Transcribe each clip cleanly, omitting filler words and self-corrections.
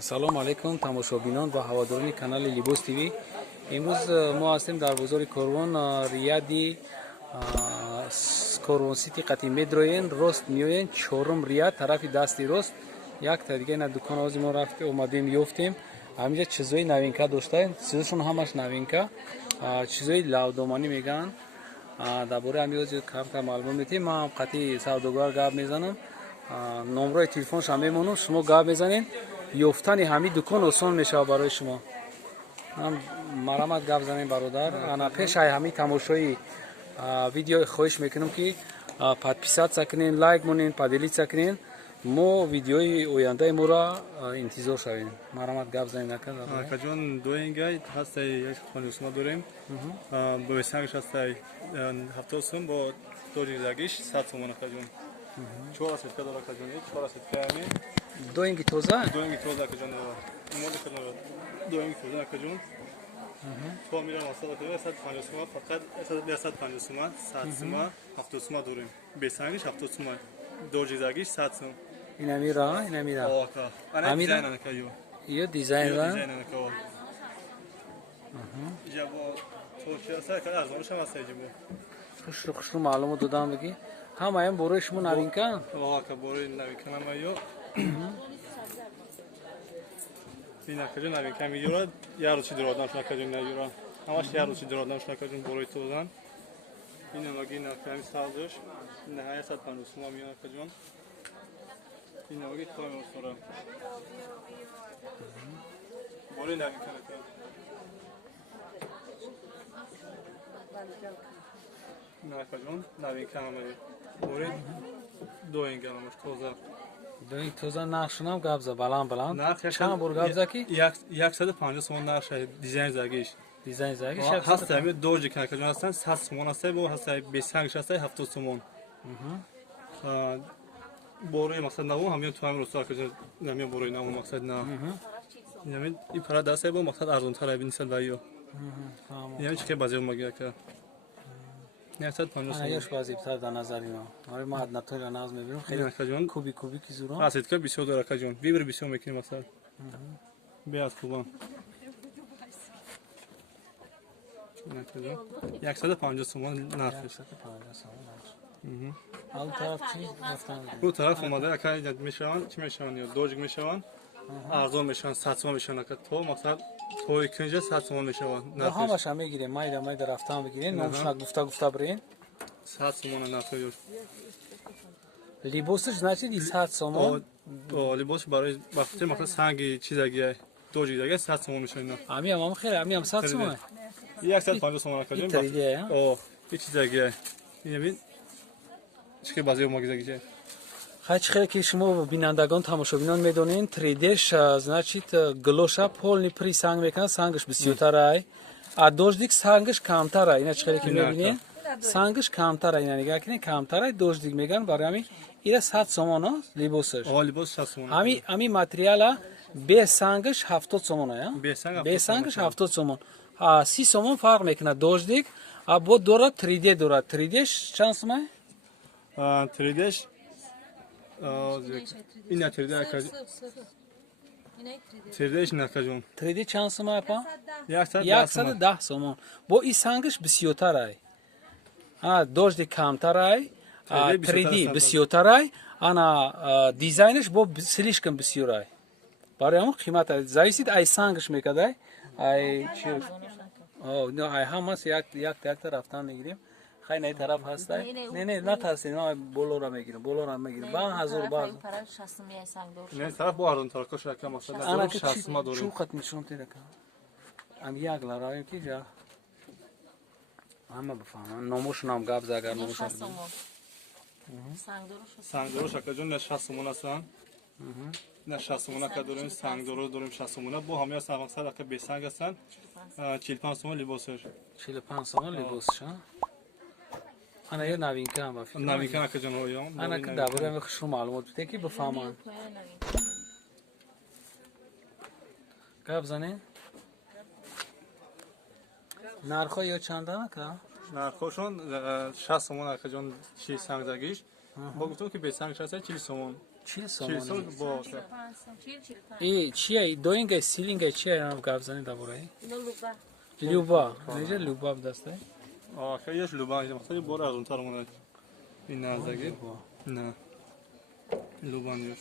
салом алайкум тамошобинон ва ҳаводорони канали Libos TV. имрӯз мо ҳастем дар бозори Корвон, рияди Корвон-сити қати медроен, рост меоен, чорум рияд тарафи дасти рост. Як та дигар ина дукон ҳози мо рафтем омадем ёфтем. Ҳаминҷа чизои новинка доштаем, чизошон ҳамаш новинка, чизои лавдоманӣ мегӯянд. дар бораи ҳамин ҳози карта маълумот медиҳем. ман қати савдогар гап мезанам, номраи телефоншам мемонам, шумо гап мезанед, ёфтани ҳамин дукон осон мешавад барои шумо. марамат гап занем бародар. ана пешай ҳамин тамошои видео хоҳиш мекунам ки подписатсия кунед, лайк монед, поделитсия кунед. мо видеои ояндаи моро интизор шавем. марамат гап занем акаҷон дуингай ҳастай як хонусма дорем. бовесангш ҳастай 70 сум бо дожидагиш 100 сум акаҷон. 4 сетка дора акаҷон, 4 сетка ами. доинги тоза? Доинги тоза акаҷон. Моли кадом доинги тоза акаҷон. То мирам асад акаҷон 150 сум, фақат 150 сум, 100 сум, 70 сум дорем. Бесангиш 70 сум. дожидагиш 100 сум. ина мира, ина мира. Ана дизайн акаҷон. Ё дизайн ва? Дизайн акаҷон. ҷабо точаса када арзоншам астай ҷабо. хушлу маълумот додам бигӣ. ҳамаям бораи шумо новинка? Ка бораи новинка намаё. ин акаҷон новинка меёрад. Яручи дородамш акаҷон наёра. ҳамаш яручи дородамш акаҷон бораи тозан. ин амаги наками савдош. Ниҳоят 150 сум меёрад акаҷон. ин амаги тойм сора. бораи новинка акаҷон. накаҷон новинка намаё. бораи доинга намаш тоза. доинг тоза нақшунам гап за баланд. чанд бор гап за ки? 150 сум нақш дизайн загиш. дизайн загиш ҳастай ами дожи акаҷон ҳастан 100 сум ҳастай бо ҳастай бесангш ҳастай 70 сум. бораи мақсад навум ҳамин то ҳамин росто акаҷон намин бораи навум мақсад на. намин и пара дастай бо мақсад арзонтар бинисбат ба ё. намин чике базил магиака. 150 сум. ана ёш базибтар дар назари мо. ҳамин мо аднатои наз мебинам. хеле акаҷон куби ки зурон. асетка бисёр дор акаҷон. бибр бисёр мекунем мақсад. беаз хубам. 150 сум нархш. ал тараф чи рафтан? бу тараф омада акай мешаванд, чӣ мешаванд ё дожик мешаванд. арзон мешаванд 100 сум мешаванд акай то мақсад то икинҷа 100 сум мешаванд. ҳамаш ҳам мегирем, майда рафтан бигирем, номшуна гуфта брен. 100 сум нарх ё. либосш значит 100 сум. либос барои вақти мақсад санги чизаги дожидага 100 сум мешаванд. ам хеле, ам 100 сум. 150 сум акаҷон. ин чизаги. ин бин чике баъзе магизаги. ҳач хеле ки шумо бинандагон тамошобинон медонед, 3Dш значит глоша полни при санг мекана, сангш бисёртарай. А дождик сангш камтарай. ина чӣ хеле ки мебинед? сангш камтарай, ина нигоҳ кинед, камтарай дождик меган барои ҳамин ира 100 сум либосш. либос 100 сум. ҳамин материала бе сангш 70 сум я? бе сангш 70 сум. 30 сум фарқ мекунад дождик. А бо дорад 3D дорад. 3Dш чанд сум? 3Dш ин 3D акаҷон. 3Dш накаҷон. 3D чанд сум апа? 110 сум. бо ин сангш бисёртарай. дожди камтарай, 3D бисёртарай, ана дизайнш бо слишком бисёрай. барои ҳамон қимат зависит ай сангш мекадай. ай чи ай ҳамас як тарафтан мегирем. خیلی نه طرف هست نه ترسید نه بالا را میگیرم با 1000 باز نه طرف با ارزان تر کش کم مثلا انا که 60 داره چوقت میشونم تیرا ام یک لرایم کی جا همه بفهمن ناموش نام گاب زاگر ناموش سنگ دارو شکجون نه 60 سومون هستن نه 60 سومون که داریم سنگ داریم 60 سومون با همه از مقصد که 20 سنگ هستن 45 سومون لباسش 45 سومون لباسش انا یه نوینکه هم بافید نوینکه که جنوبیم انا که درباره میخوام معلومات بده که بفهمن گپ زنه نرخا یا چنده که نرخشون 60 سومون که جون 6 سنگ زگیش با گفتم که 20 سنگ 40 سومون 40 40 сомон. сом бо 45. Чия доинга силинга чия ям гавзани дабораи? Ну, люба. Люба. Неже люба дастай? ка еш любан мақсади бор арзонтар монад ин нарзаги на любан еш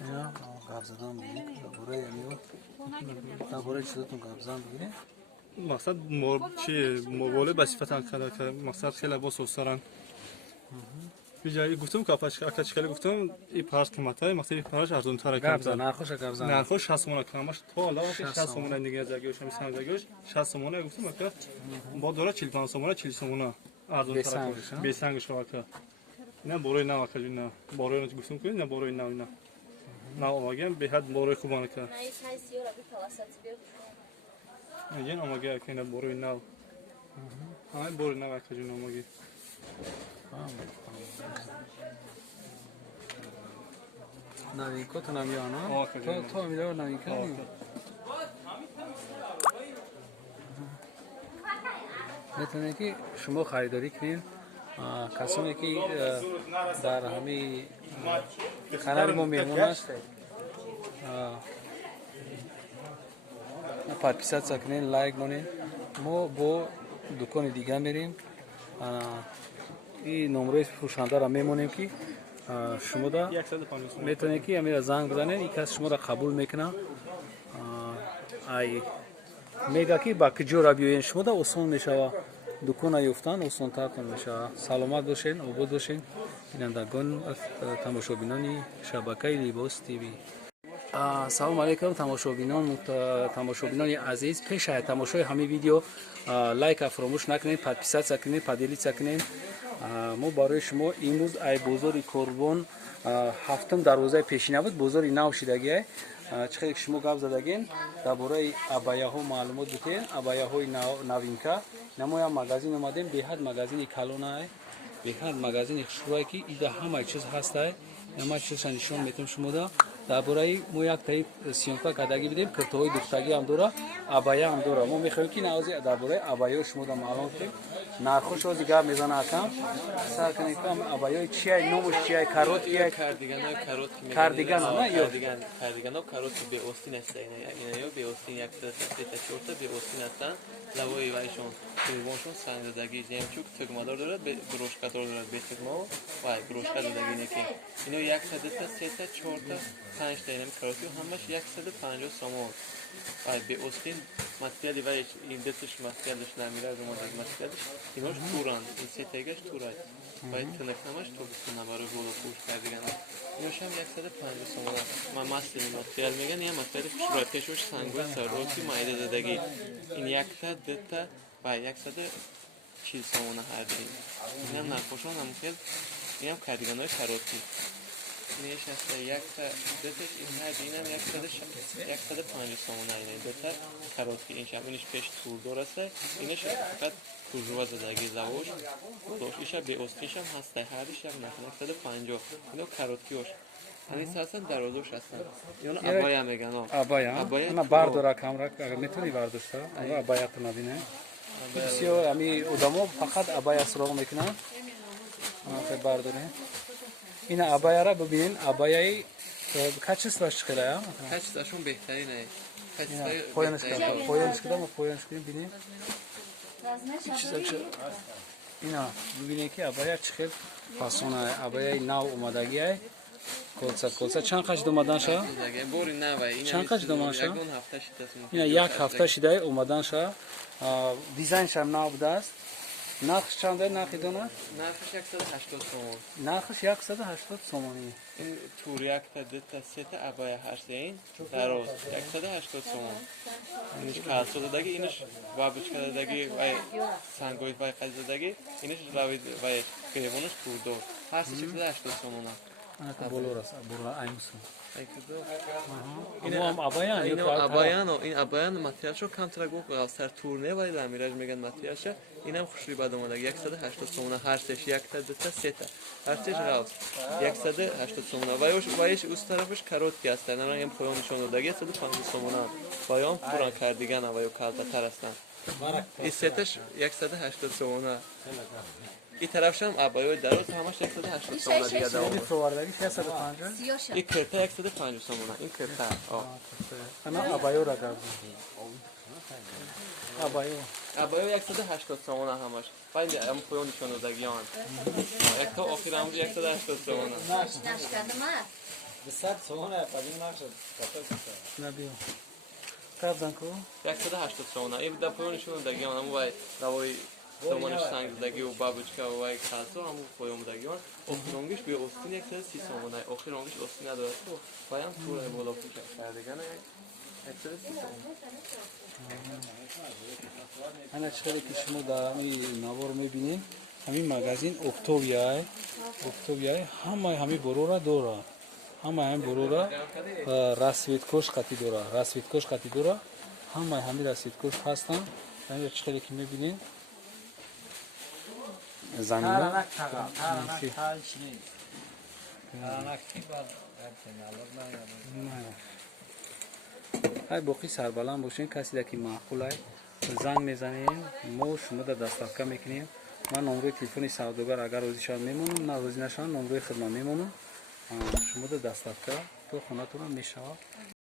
Я гавзадан бигирем. Дабораи амио. Дабораи чизотун гавзан бигирем. мақсад чи моволе ба сифатан када ка мақсад хела бо состаран биҷаи гуфтам капачкали гуфтам и параш қиматай мақсад и параш арзонтара Гавзан нархоша гавзан. нархош 60 сомона камаш то ала 60 сомона дига загош ми самзагош 60 сомона гуфтам ака бо дора 45 сомона 40 сомона арзонтара бесангш ака не борои нав ака на борои гуфтам ки не борои нав на нав омагам беҳад борои хубан ака Най сайз ёра би таласат бе. ген омага ака на борои нав ҳамаи борои нав ака ҷун омаги Новинко то намиёна? Окей. То милион новинка. метавонед ки шумо харидорӣ кунед касоне ки дар ҳамаи канали мо меҳмон ҳастед подписатсия кунед лайк монед мо бо дукони дига мерем и номерои фурӯшандаро мемонем ки шумода 150 сом метавонед ки амира занг бизанед ин кас шуморо қабул мекунад ай мега ки ба куҷора биёед шумода осон мешава дукона ёфтан осонтартон мешава саломат бошед обод бошед бинандагон тамошобинони шабакаи Libos TV. Салому алайкум тамошобинони азиз пеш аз тамошои ҳамин видео лайка фаромӯш накунед подписатсия кунед поделитсия кунед мо барои шумо имрӯз ай бозори Корбон ҳафтум дарвозаи пешина буд бозори нав шидагиай чӣ хеле шумо гап задагин дар бораи абаяҳо маълумот битен абаяҳои новинка намоя магазин омадем беҳад магазини калонае беҳад магазини хушрӯае ки ида ҳама чиз ҳастае ҳама чизша нишон метем шумода дар бораи мо як таи сиёнка кардагӣ бидем куртаҳои духтагӣ ам дора абая ам дора мо мехоҳем ки наози дар бораи абаяҳои шумода маълумот бидем нархош ози гап мезана акам сар кунем кам абаяҳои чияй номуш чияй короткияй кардиганои коротки кардиган ана ё кардиганои коротки беостин ҳастанд инаё беостин 1-3-4 беостин ҳастанд лавои вайшон кирвоншон сангзадагӣ земчук тугмадор дорад брошкадор дорад бетугмо вай брошка задагӣ неки ино 100-3-4 5 инам коротки ҳамаш 150 сомон вай беостин материали вай ин детуш материалиш намира ромадак материалиш инош туранд ин сетагаш турад вай тунакамаш тобусту набаро боло пуш кардиган иношам 150 сомон ма масли материал меган я материали хушро пешош сангой сароки майда задагӣ ин 100 вай 140 сомон ҳар дин инам нархошон ам хел инам кардиганои коротки неш аста якта детеш ин ҳар динам 150 сомон айна дета коротки иншам иниш пеш турдор аста иниш фақат кужва задагӣ завош дош иша беостишам ҳаста ҳаришам нахан 150 ино короткиош ҳамин сасан дарозош ҳастанд ёна абая мегано абая ана бардора камра метавони бардошта абаято набине бисёр ами одамо фақат абая суроғ мекунанд ана бардоре ина абаяра бибинен абаяи качестваш чӣ хелая качествашон беҳтарин ай поёниш кунем бинем ина бибинем ки абая чӣ хел фасона абаяи нав омадагиай колса чанд қач домаданша бори навай чанд қач домаданша ягон ҳафта шидааст ина як ҳафта шидаи омаданша дизайншам нав будааст нархш чанд нархи донад нархш 180 сомон нархш 180 сомони ин тур якта дета сета абая ҳарсеин дароз 180 сомон иниш калсодадаги иниш бабучка дадаги вай сангои вай қаздадаги иниш равид вай гревонаш турдор ҳарси 180 сомона анака болораст бора аймусун ай кудо инам абаян ин абаяно ин абаян материалшо камтарагу сар турне вай ламираж меган материалша инам хушри бад омадаги 180 сомона ҳарсеш якта дета сета ҳарсеш равз 180 сомона вайш уст тарафаш коротки ҳастанд намрагам поён нишон додаги 150 сомона ваён пуран кардигана ваё калтатар ҳастанд این ستش 180 سومونه. این طرفش هم عبایای دراز همش 180 سومونه دیگه دوام. این فواردگیش 150 سیاشه. این کرتا 150 سومونه. این کرتا. انا ابایو را گردم ابایو 180 سومونه همش. بعد هم پویونشون دگیان. یک تا آخر هم 180 سومونه. نشکدم ها. نبیو قبضن کو 180 سومونه. این دا پویونشون دگیان همو وای دوای سومونش سنگ دگی و بابچکا و وای کاسو همو پویون دگیان. آخرونگیش به استین 130 سومونه. آخرونگیش استین نداره تو. بایم پول بالا پوشه. دیگه نه 130 سومونه. انا چقدر که شما در این نوار میبینین همین مگزین اکتوبیای همه برو را داره همه برو را راسویتکوش قطی داره همه راسویتکوش هستن همین چقدر که میبینین زمین های باقی سربلند باشین کسی که معقول است زنگ میزنیم ما شما در دستافکه میکنیم من نمره تلفن سوداگر اگر روزی شان میمونم نه روزی نشان نمره خدمت میمونم شما در دستافکه تو خونتون میشود